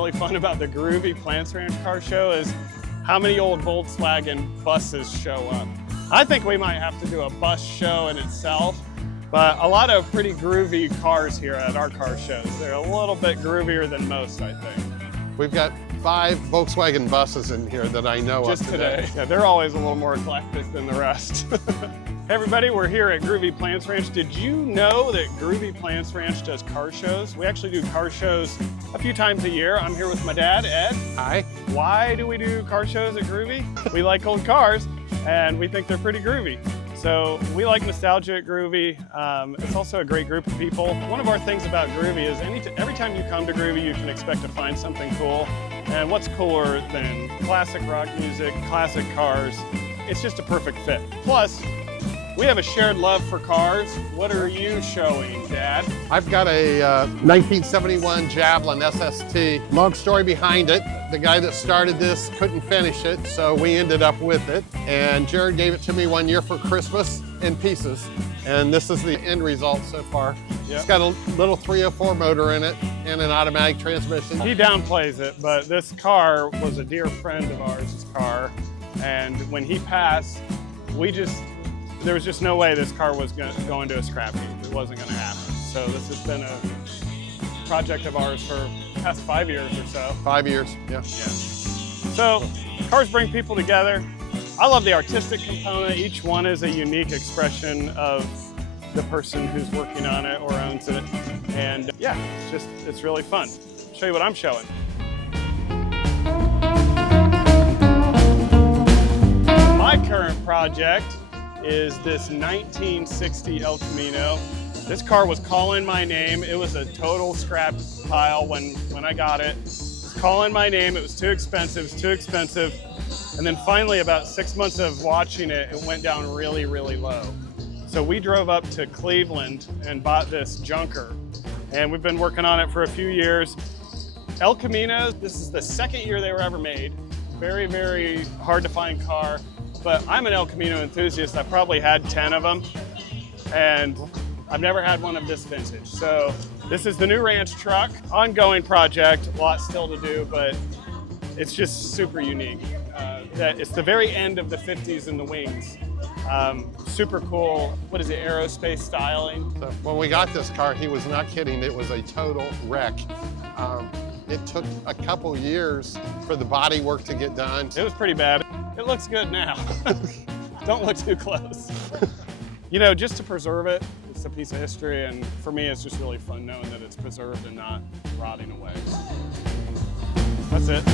really fun about the Groovy Plants Ranch car show is how many old Volkswagen buses show up. I think we might have to do a bus show in itself, but a lot of pretty groovy cars here at our car shows. They're a little bit groovier than most, I think. We've got 5 Volkswagen buses in here that I know Just of today. Yeah, they're always a little more eclectic than the rest. Hey everybody, we're here at Groovy Plants Ranch. Did you know that Groovy Plants Ranch does car shows? We actually do car shows a few times a year. I'm here with my dad, Ed. Hi. Why do we do car shows at Groovy? We like old cars and we think they're pretty groovy. So we like nostalgia at Groovy. It's also a great group of people. One of our things about Groovy is every time you come to Groovy, you can expect to find something cool. And what's cooler than classic rock music, classic cars? It's just a perfect fit. Plus, we have a shared love for cars. What are you showing, Dad? I've got a 1971 Javelin SST. Long story behind it. The guy that started this couldn't finish it, so we ended up with it. And Jared gave it to me one year for Christmas in pieces. And this is the end result so far. Yep. It's got a little 304 motor in it and an automatic transmission. He downplays it, but this car was a dear friend of ours' car. And when he passed, there was just no way this car was going to go into a scrap heap. It wasn't going to happen. So this has been a project of ours for the past 5 years or so. 5 years, yeah. So cars bring people together. I love the artistic component. Each one is a unique expression of the person who's working on it or owns it. And yeah, it's really fun. I'll show you what I'm showing. My current project is this 1960 El Camino. This car was calling my name. It was a total scrap pile when I got it. It was calling my name. It was too expensive, And then finally, about 6 months of watching it, it went down really, really low. So we drove up to Cleveland and bought this junker. And we've been working on it for a few years. El Camino, this is the second year they were ever made. Very, very hard to find car. But I'm an El Camino enthusiast. I probably had 10 of them, and I've never had one of this vintage. So this is the new ranch truck, ongoing project, a lot still to do, but it's just super unique. It's the very end of the 50s in the wings. Super cool, what is it, aerospace styling? So when we got this car, he was not kidding. It was a total wreck. It took a couple years for the body work to get done. It was pretty bad. It looks good now. Don't look too close. You know, just to preserve it, it's a piece of history, and for me, it's just really fun knowing that it's preserved and not rotting away. That's it.